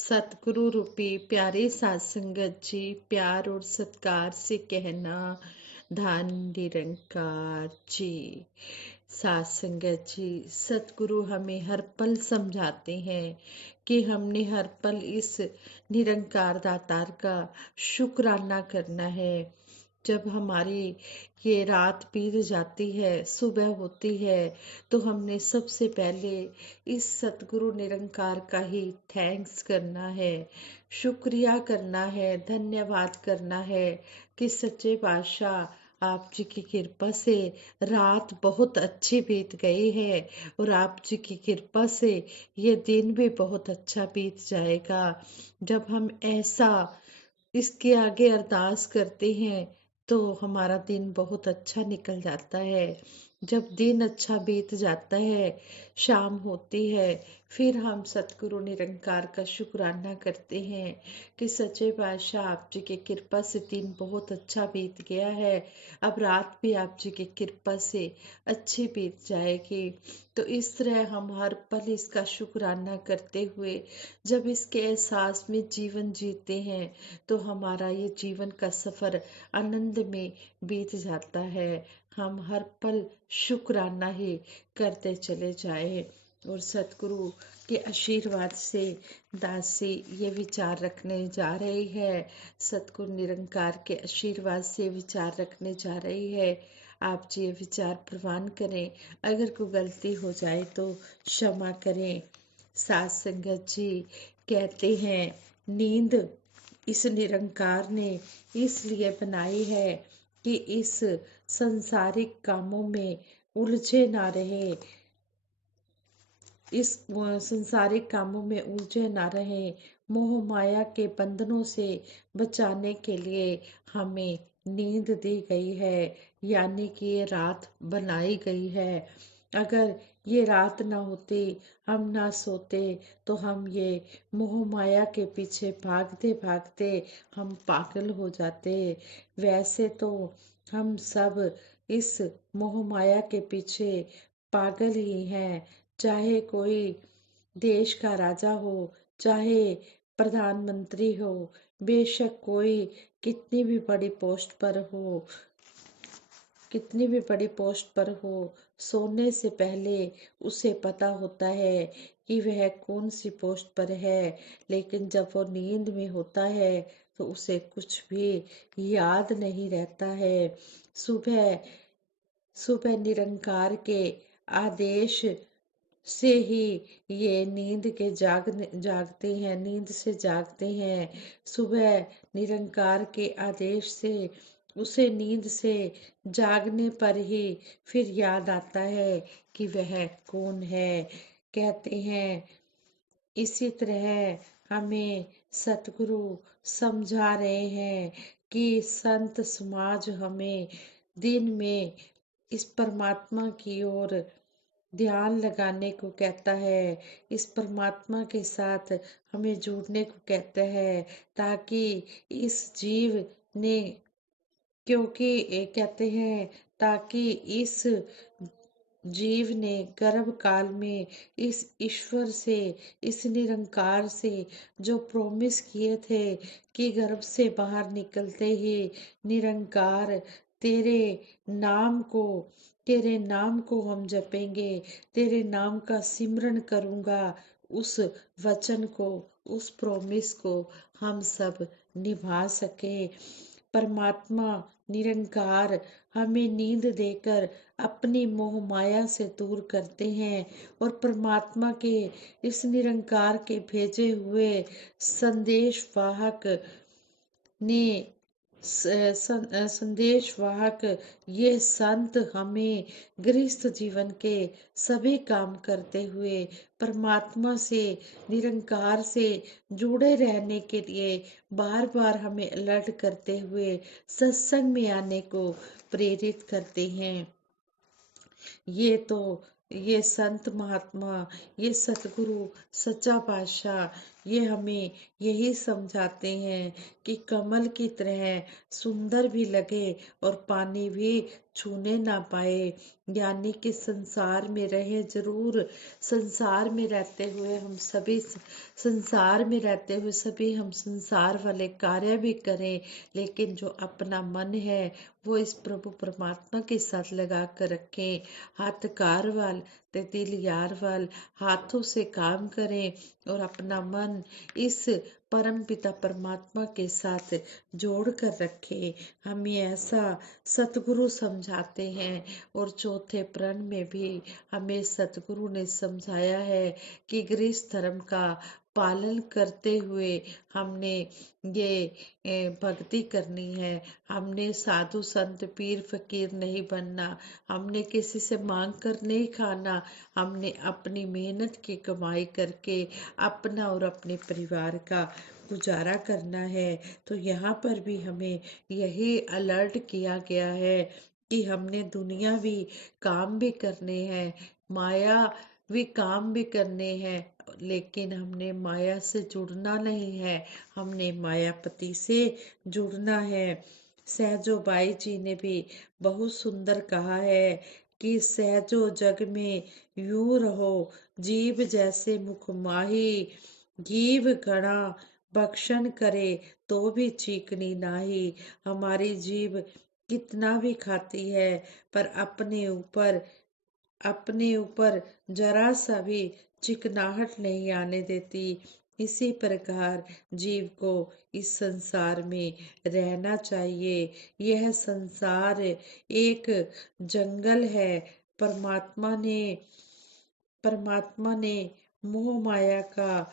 सतगुरु रूपी प्यारे साध संगत जी, प्यार और सत्कार से कहना, धन निरंकार जी। साध संगत जी, सतगुरु हमें हर पल समझाते हैं कि हमने हर पल इस निरंकार दातार का शुक्राना करना है। जब हमारी ये रात बीत जाती है, सुबह होती है, तो हमने सबसे पहले इस सतगुरु निरंकार का ही थैंक्स करना है, शुक्रिया करना है, धन्यवाद करना है कि सच्चे पातशाह आप जी की कृपा से रात बहुत अच्छी बीत गई है और आप जी की कृपा से ये दिन भी बहुत अच्छा बीत जाएगा। जब हम ऐसा इसके आगे अरदास करते हैं तो हमारा दिन बहुत अच्छा निकल जाता है। जब दिन अच्छा बीत जाता है, शाम होती है, फिर हम सतगुरु निरंकार का शुक्राना करते हैं कि सच्चे पातशाह आप जी की कृपा से दिन बहुत अच्छा बीत गया है, अब रात भी आप जी की कृपा से अच्छी बीत जाएगी। तो इस तरह हम हर पल इसका शुक्राना करते हुए जब इसके एहसास में जीवन जीते हैं तो हमारा ये जीवन का सफर आनंद में बीत जाता है। हम हर पल शुक्राना ही करते चले जाए और सतगुरु के आशीर्वाद से दासी ये विचार रखने जा रही है, सतगुरु निरंकार के आशीर्वाद से विचार रखने जा रही है। आप जी ये विचार प्रवान करें, अगर कोई गलती हो जाए तो क्षमा करें। साध संगत जी कहते हैं, नींद इस निरंकार ने इसलिए बनाई है कि इस संसारिक कामों में उलझे ना रहे, इस संसारिक कामों में उलझे ना रहे। मोह माया के बंधनों से बचाने के लिए हमें नींद दी गई है, यानी कि ये रात बनाई गई है। अगर ये रात ना होती, हम ना सोते, तो हम ये मोह माया के पीछे भागते भागते हम पागल हो जाते। वैसे तो हम सब इस मोह माया के पीछे पागल ही हैं। चाहे कोई देश का राजा हो, चाहे प्रधानमंत्री हो, बेशक कोई कितनी भी बड़ी पोस्ट पर हो, कितनी भी बड़ी पोस्ट पर हो, सोने से पहले उसे पता होता है कि वह कौन सी पोस्ट पर है। लेकिन जब वो नींद में होता है तो उसे कुछ भी याद नहीं रहता है। सुबह सुबह निरंकार के आदेश से ही ये नींद के जागते हैं, नींद से जागते हैं। सुबह निरंकार के आदेश से उसे नींद से जागने पर ही फिर याद आता है कि वह कौन है। कहते हैं, इसी तरह हमें सतगुरु समझा रहे हैं कि संत समाज हमें दिन में इस परमात्मा की ओर ध्यान लगाने को कहता है, इस परमात्मा के साथ हमें जुड़ने को कहता है, ताकि इस जीव ने, क्योंकि ये कहते हैं, ताकि इस जीव ने गर्भ काल में इस ईश्वर से, इस निरंकार से जो प्रॉमिस किए थे कि गर्भ से बाहर निकलते ही निरंकार तेरे नाम को तेरे नाम को हम जपेंगे, तेरे नाम का सिमरन करूंगा, उस वचन को, उस प्रॉमिस को हम सब निभा सके। परमात्मा निरंकार हमें नींद देकर अपनी मोह माया से दूर करते हैं और परमात्मा के इस निरंकार के भेजे हुए संदेश वाहक ने संदेश वाहक ये संत हमें गृहस्थ जीवन के सभी काम करते हुए परमात्मा से, निरंकार से जुड़े रहने के लिए बार बार हमें अलर्ट करते हुए सत्संग में आने को प्रेरित करते हैं। ये तो ये संत महात्मा, ये सतगुरु, सच्चा पातशाह ये हमें यही समझाते हैं कि कमल की तरह सुंदर भी लगे और पानी भी छूने ना पाए, यानी कि संसार में रहे जरूर। संसार में रहते हुए हम सभी संसार में रहते हुए सभी हम संसार वाले कार्य भी करें, लेकिन जो अपना मन है वो इस प्रभु परमात्मा के साथ लगा कर रखें। हाथ कार वाल ते दिल यार वाल, हाथों से काम करें और अपना मन इस परम पिता परमात्मा के साथ जोड़ कर रखे। हमें ऐसा सतगुरु समझाते हैं। और चौथे प्रण में भी हमें सतगुरु ने समझाया है कि गृहस्थ धर्म का पालन करते हुए हमने ये भक्ति करनी है। हमने साधु संत पीर फकीर नहीं बनना, हमने किसी से मांग कर नहीं खाना, हमने अपनी मेहनत की कमाई करके अपना और अपने परिवार का गुजारा करना है। तो यहाँ पर भी हमें यही अलर्ट किया गया है कि हमने दुनियावी काम भी करने हैं, माया भी काम भी करने हैं, लेकिन हमने माया से जुड़ना नहीं है, हमने मायापति से जुड़ना है। सहजो बाई जी ने भी बहुत सुंदर कहा है कि सहजो जग में यूं रहो, जीव जैसे मुख माही, जीव घड़ा भक्षण करे तो भी चीकनी नाही। हमारी जीव कितना भी खाती है पर अपने ऊपर जरा सा भी चिकनाहट नहीं आने देती। इसी प्रकार जीव को इस संसार में रहना चाहिए। यह संसार एक जंगल है। परमात्मा ने परमात्मा ने मोह माया का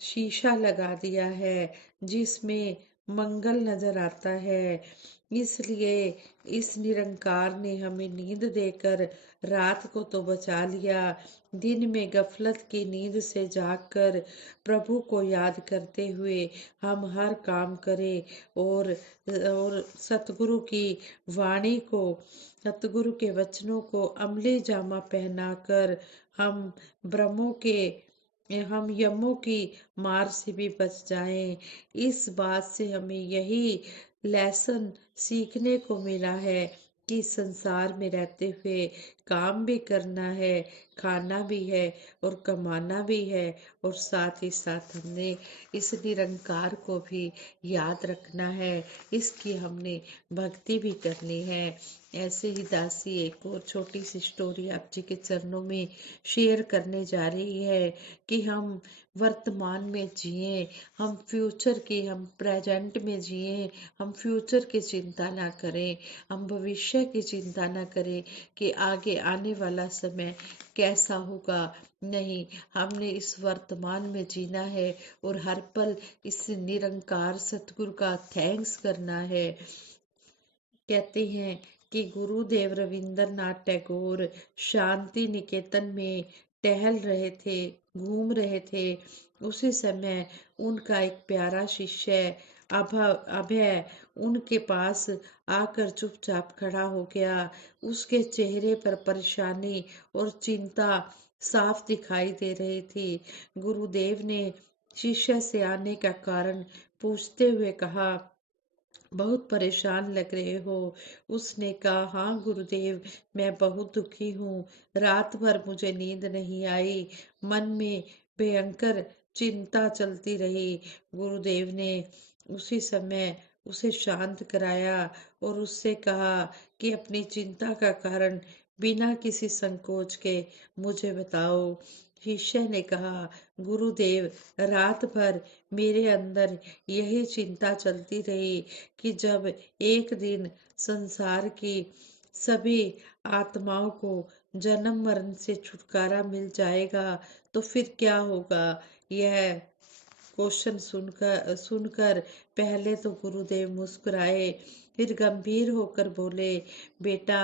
शीशा लगा दिया है जिसमें मंगल नजर आता है। इसलिए इस निरंकार ने हमें नींद देकर रात को तो बचा लिया, दिन में गफलत की नींद से जागकर प्रभु को याद करते हुए हम हर काम करें। और सतगुरु के वचनों को अमली जामा पहनाकर हम ब्रह्मों के हम यमों की मार से भी बच जाएं। इस बात से हमें यही लेसन सीखने को मिला है कि संसार में रहते हुए काम भी करना है, खाना भी है और कमाना भी है, और साथ ही साथ हमने इस निरंकार को भी याद रखना है, इसकी हमने भक्ति भी करनी है। ऐसे ही दासी एक और छोटी सी स्टोरी आप जी के चरणों में शेयर करने जा रही है कि हम वर्तमान में जिए, हम प्रेजेंट में जिए, हम फ्यूचर की चिंता ना करें, हम भविष्य की चिंता ना करें कि आगे आने वाला समय कैसा होगा। नहीं, हमने इस वर्तमान में जीना है और हर पल इस निरंकार सतगुरु का थैंक्स करना है। कहते हैं कि गुरुदेव रविंद्रनाथ टैगोर शांति निकेतन में टहल रहे थे, घूम रहे थे। उसी समय उनका एक प्यारा शिष्य अभय उनके पास आकर चुपचाप खड़ा हो गया। उसके चेहरे पर परेशानी और चिंता साफ दिखाई दे रही थी। गुरुदेव ने शिष्य से आने का कारण पूछते हुए कहा, बहुत परेशान लग रहे हो। उसने कहा, हाँ गुरुदेव, मैं बहुत दुखी हूँ। रात भर मुझे नींद नहीं आई, मन में भयंकर चिंता चलती रही। गुरुदेव ने उसी समय उसे शांत कराया और उससे कहा कि अपनी चिंता का कारण बिना किसी संकोच के मुझे बताओ। शिष्य ने कहा, गुरुदेव, रात भर मेरे अंदर यही चिंता चलती रही कि जब एक दिन संसार की सभी आत्माओं को जन्म मरण से छुटकारा मिल जाएगा तो फिर क्या होगा। यह क्वेश्चन सुनकर पहले तो गुरुदेव मुस्कुराए, फिर गंभीर होकर बोले, बेटा,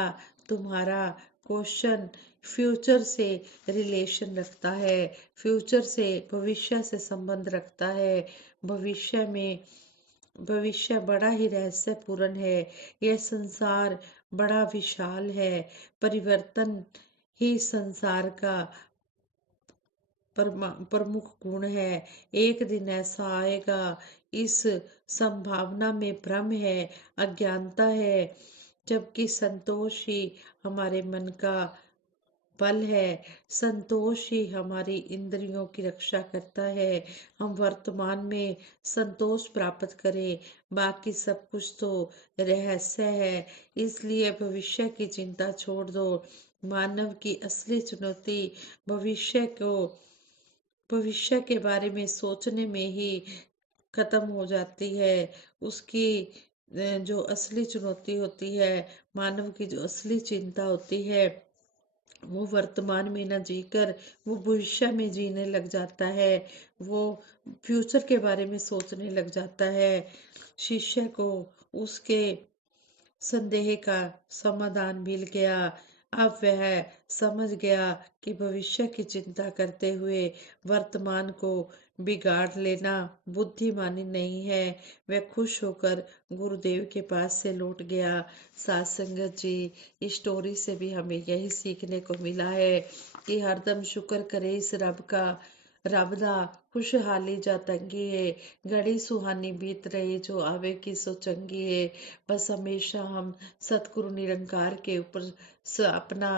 तुम्हारा क्वेश्चन फ्यूचर से रिलेशन रखता है, फ्यूचर से, भविष्य से संबंध रखता है। भविष्य में भविष्य बड़ा ही रहस्यपूर्ण है। यह संसार बड़ा विशाल है। परिवर्तन ही संसार का प्रमुख गुण है। एक दिन ऐसा आएगा, इस संभावना में भ्रम है, अज्ञानता है, जबकि संतोष ही हमारे मन का बल है। संतोष ही हमारी इंद्रियों की रक्षा करता है। हम वर्तमान में संतोष प्राप्त करें, बाकी सब कुछ तो रहस्य है। इसलिए भविष्य की चिंता छोड़ दो। मानव की असली चुनौती भविष्य के बारे में सोचने में ही खत्म हो जाती है। उसकी जो असली चुनौती होती है, मानव की जो असली चिंता होती है, वो वर्तमान में न जीकर वो भविष्य में जीने लग जाता है। वो फ्यूचर के बारे में सोचने लग जाता है। शिष्य को उसके संदेह का समाधान मिल गया। अब वह समझ गया कि भविष्य की चिंता करते हुए वर्तमान को बिगाड़ लेना बुद्धिमानी नहीं है। वह खुश होकर गुरुदेव के पास से लौट गया। साथ संगत जी, इस स्टोरी से भी हमें यही सीखने को मिला है कि हरदम शुक्र करे इस रब दा, खुशहाली जा तंगी है। घड़ी सुहानी बीत रही, जो आवे की सो चंगी है। बस हमेशा हम सतगुरु निरंकार के ऊपर अपना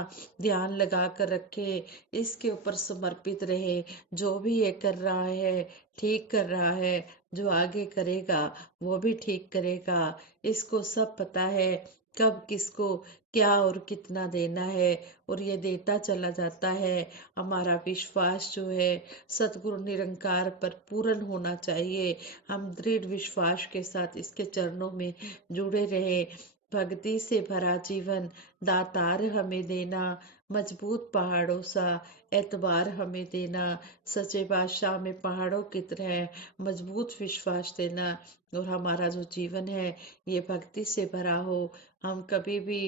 ध्यान लगा कर रखे, इसके ऊपर समर्पित रहे। जो भी ये कर रहा है ठीक कर रहा है, जो आगे करेगा वो भी ठीक करेगा। इसको सब पता है कब किसको क्या और कितना देना है, और ये देता चला जाता है। हमारा विश्वास जो है सतगुरु निरंकार पर पूर्ण होना चाहिए। हम दृढ़ विश्वास के साथ इसके चरणों में जुड़े रहे। भक्ति से भरा जीवन दातार हमें देना, मजबूत पहाड़ों सा एतबार हमें देना। सच्चे बादशाह में पहाड़ों की तरह मजबूत विश्वास देना, और हमारा जो जीवन है ये भक्ति से भरा हो। हम कभी भी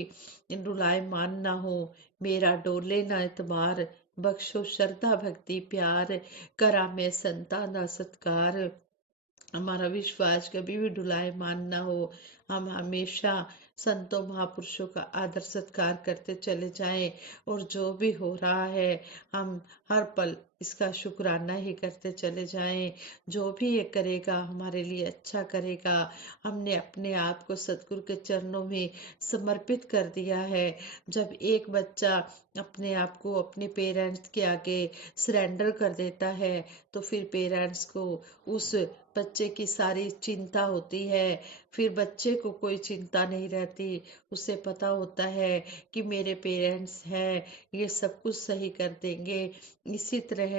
रुलायमान ना हो। मेरा डोले ना एतबार, बख्शो श्रद्धा भक्ति प्यार, करा मैं संता ना सत्कार। हमारा विश्वास कभी भी डुलायमान ना हो। हम हमेशा संतों महापुरुषों का आदर सत्कार करते चले जाएं, और जो भी हो रहा है हम हर पल इसका शुक्राना ही करते चले जाएं। जो भी ये करेगा हमारे लिए अच्छा करेगा। हमने अपने आप को सतगुरु के चरणों में समर्पित कर दिया है। जब एक बच्चा अपने आप को अपने पेरेंट्स के आगे सरेंडर कर देता है, तो फिर पेरेंट्स को उस बच्चे की सारी चिंता होती है। फिर बच्चे को कोई चिंता नहीं रहती। उसे पता होता है कि मेरे पेरेंट्स हैं, ये सब कुछ सही कर देंगे। इसी तरह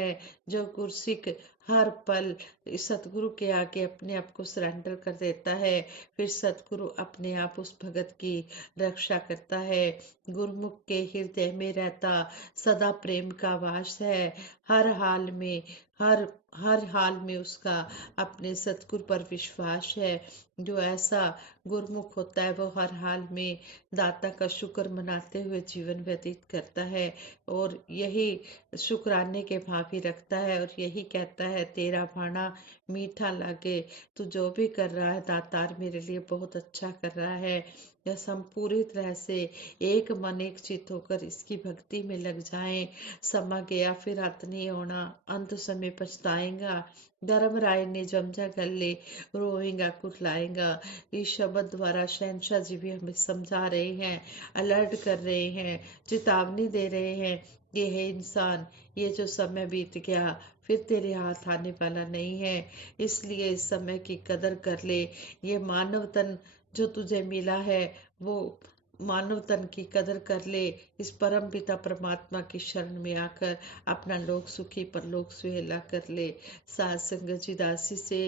जो गुरसिख हर पल सतगुरु के आगे अपने आप को सरेंडर कर देता है, फिर सतगुरु अपने आप उस भगत की रक्षा करता है। गुरुमुख के हृदय में रहता सदा प्रेम का वास है। हर हाल में हर हर हाल में उसका अपने सतगुरु पर विश्वास है। जो ऐसा गुरमुख होता है वो हर हाल में दाता का शुक्र मनाते हुए जीवन व्यतीत करता है, और यही शुक्राने के भाव ही रखता है, और यही कहता है तेरा भाना मीठा लागे। तू जो भी कर रहा है दातार मेरे लिए बहुत अच्छा कर रहा है। बस हम पूरी तरह से एक मन एक चित होकर इसकी भक्ति में लग जाएं। समा गया फिर हाथ नहीं होना, अंत समय पछताएगा। धर्म राय ने जमजा गले, रोएगा कुटलाएगा। इस शब्द द्वारा शहनशाह जी भी हमें समझा रहे हैं, अलर्ट कर रहे हैं, चेतावनी दे रहे हैं। ये है इंसान, ये जो समय बीत गया फिर तेरे हाथ आने वाला नहीं है, इसलिए इस समय की कदर कर ले। ये मानव तन जो तुझे मिला है वो मानव तन की कदर कर ले। इस परम पिता परमात्मा की शरण में आकर अपना लोक सुखी परलोक सुहेला कर ले। सात संगत जी, दासी से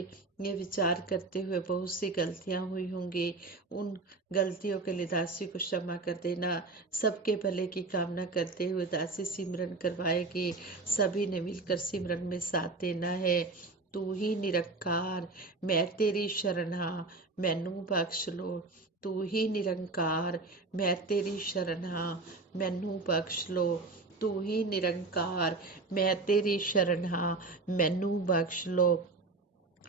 ये विचार करते हुए बहुत सी गलतियां हुई होंगी। उन गलतियों के लिए दासी को क्षमा कर देना। सबके भले की कामना करते हुए दासी सिमरन करवाएगी। सभी ने मिलकर सिमरन में साथ देना है। तू ही निरंकार, मैं तेरी शरणा, मैनू बख्श लो। तू ही निरंकार, मैं तेरी शरणा, मैनू बख्श लो। तू ही निरंकार, मैं तेरी शरणा, मैनू बख्श लो।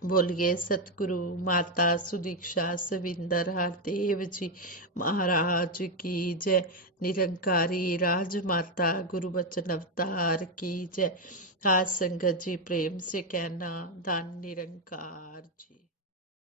बोलिए सतगुरु माता सुदीक्षा सविंदर हरदेव जी महाराज की जय। निरंकारी राजमाता गुरु बचन अवतार की जय। आज संगत जी प्रेम से कहना धन निरंकार जी।